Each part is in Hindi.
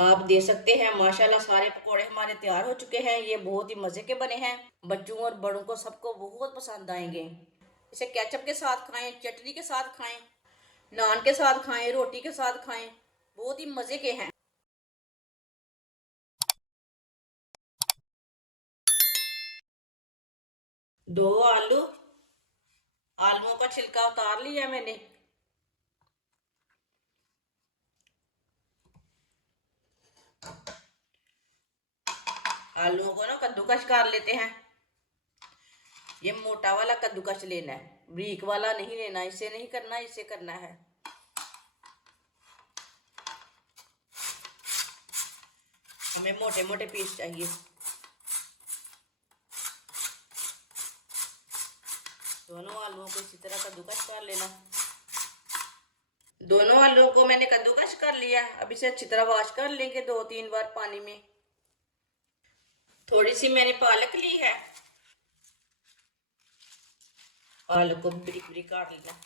आप दे सकते हैं। माशाल्लाह सारे पकोड़े हमारे तैयार हो चुके हैं। ये बहुत ही मज़े के बने हैं। बच्चों और बड़ों को सबको बहुत पसंद आएंगे। इसे केचप के साथ खाएं, चटनी के साथ खाएं, नान के साथ खाएं, रोटी के साथ खाएं, बहुत ही मज़े के हैं। दो आलूओं का छिलका उतार लिया मैंने। आलूओं को ना कद्दूकस कर लेते हैं। ये मोटा वाला कद्दूकस लेना है, बारीक वाला नहीं लेना। इसे नहीं करना, इसे करना है। हमें मोटे मोटे पीस चाहिए। दोनों आलूओं को इसी तरह कद्दूकस कर लेना। दोनों आलूओं को मैंने कद्दूकस कर लिया। अब इसे अच्छी तरह वॉश कर लेंगे 2-3 बार पानी में। थोड़ी सी मैंने पालक ली है। पालक को बारीक बारीक काट लेना।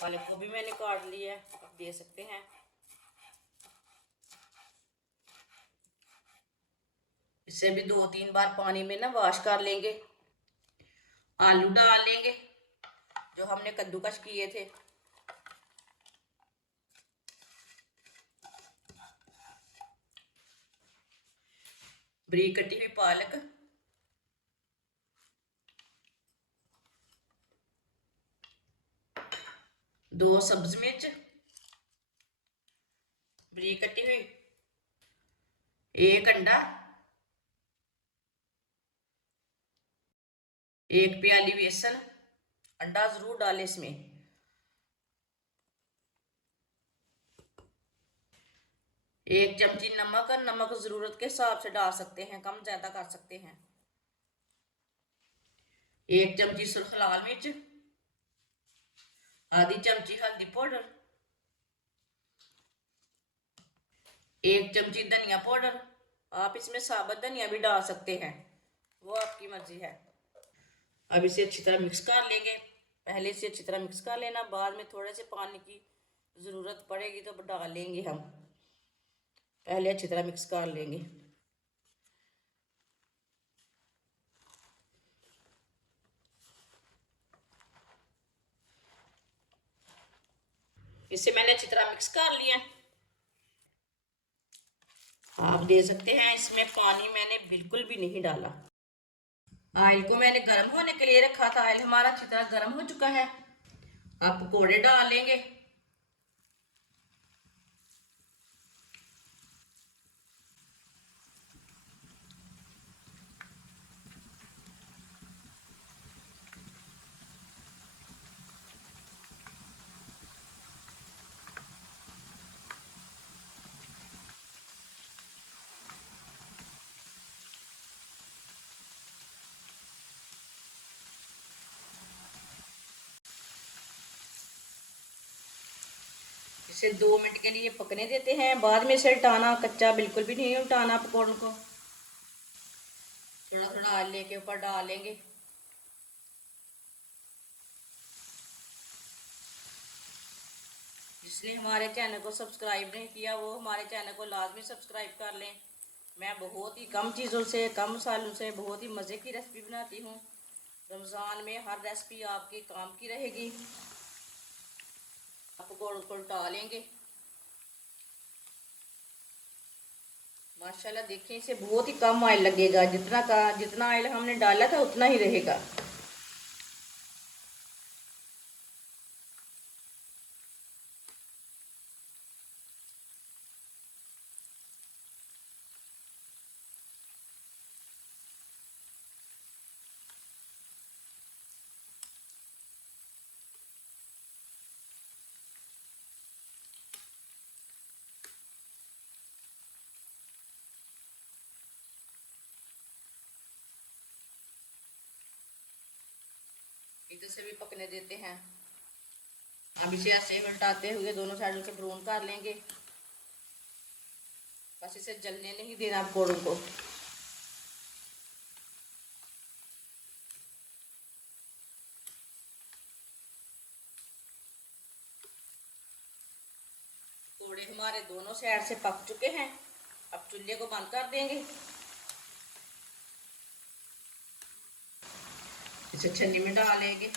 पालक को भी मैंने काट लिया है, आप दे सकते हैं। इसे भी 2-3 बार पानी में ना वॉश कर लेंगे। आलू डाल लेंगे जो हमने कद्दूकस किए थे। बारीक कटी हुई पालक, 2 सब्ज मिर्च बारीक कटी हुई, 1 अंडा, 1 प्याली बेसन। अंडा जरूर डालें इसमें। 1 चमची नमक। नमक जरूरत के हिसाब से डाल सकते हैं, कम ज्यादा कर सकते हैं। 1 चमची सुर्ख लाल मिर्च, आधी चमची हल्दी पाउडर, 1 चमची धनिया पाउडर। आप इसमें साबुत धनिया भी डाल सकते हैं, वो आपकी मर्जी है। अब इसे अच्छी तरह मिक्स कर लेंगे। पहले से अच्छी तरह मिक्स कर लेना, बाद में थोड़े से पानी की ज़रूरत पड़ेगी तो डाल लेंगे हम। पहले अच्छी तरह मिक्स कर लेंगे। इसे मैंने अच्छी तरह मिक्स कर लिया। आप दे सकते हैं। इसमें पानी मैंने बिल्कुल भी नहीं डाला। ऑयल को मैंने गर्म होने के लिए रखा था। ऑयल हमारा अच्छी तरह गर्म हो चुका है। आप पकौड़े डाल लेंगे। इसे 2 मिनट के लिए पकने देते हैं। बाद में इसे उल्टाना, कच्चा बिल्कुल भी नहीं उल्टाना। पकौड़ों को थोड़ा थोड़ा आले के ऊपर डालेंगे। जिसने हमारे चैनल को सब्सक्राइब नहीं किया वो हमारे चैनल को लाजमी सब्सक्राइब कर लें। मैं बहुत ही कम चीज़ों से, कम मसालों से बहुत ही मज़े की रेसिपी बनाती हूँ। रमज़ान में हर रेसिपी आपके काम की रहेगी। आप पकौड़ों को उल्टा लेंगे। माशाल्लाह देखें, इसे बहुत ही कम ऑयल लगेगा। जितना ऑयल हमने डाला था उतना ही रहेगा। इधर से भी पकने देते हैं। अब इसे ऐसे उल्टाते हुए दोनों साइडों से ब्राउन कर लेंगे। बस इसे जलने नहीं देना पकौड़ों को। पकौड़े हमारे दोनों साइड से पक चुके हैं। अब चूल्हे को बंद कर देंगे। इसे छन्नी में डालेंगे।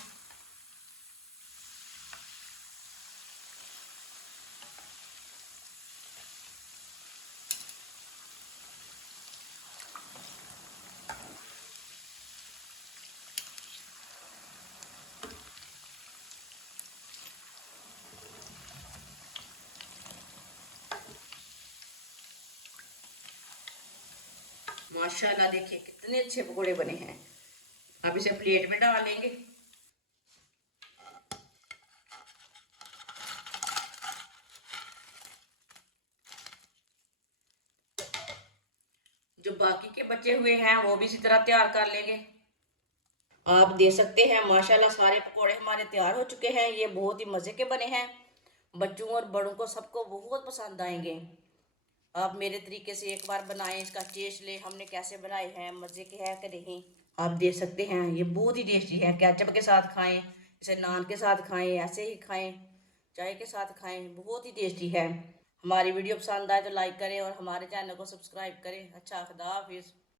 माशाल्लाह देखिए कितने अच्छे पकोड़े बने हैं। अब इसे प्लेट में डालेंगे। जो बाकी के बचे हुए हैं वो भी इसी तरह तैयार कर लेंगे। आप देख सकते हैं माशाल्लाह सारे पकोड़े हमारे तैयार हो चुके हैं। ये बहुत ही मज़े के बने हैं। बच्चों और बड़ों को सबको बहुत पसंद आएंगे। आप मेरे तरीके से एक बार बनाएं, इसका टेस्ट लें हमने कैसे बनाए हैं, मज़े के हैं कि नहीं। आप देख सकते हैं ये बहुत ही टेस्टी है। केचप के साथ खाएं, इसे नान के साथ खाएं, ऐसे ही खाएं, चाय के साथ खाएं, बहुत ही टेस्टी है। हमारी वीडियो पसंद आए तो लाइक करें और हमारे चैनल को सब्सक्राइब करें। अच्छा, खुदा हाफिज़।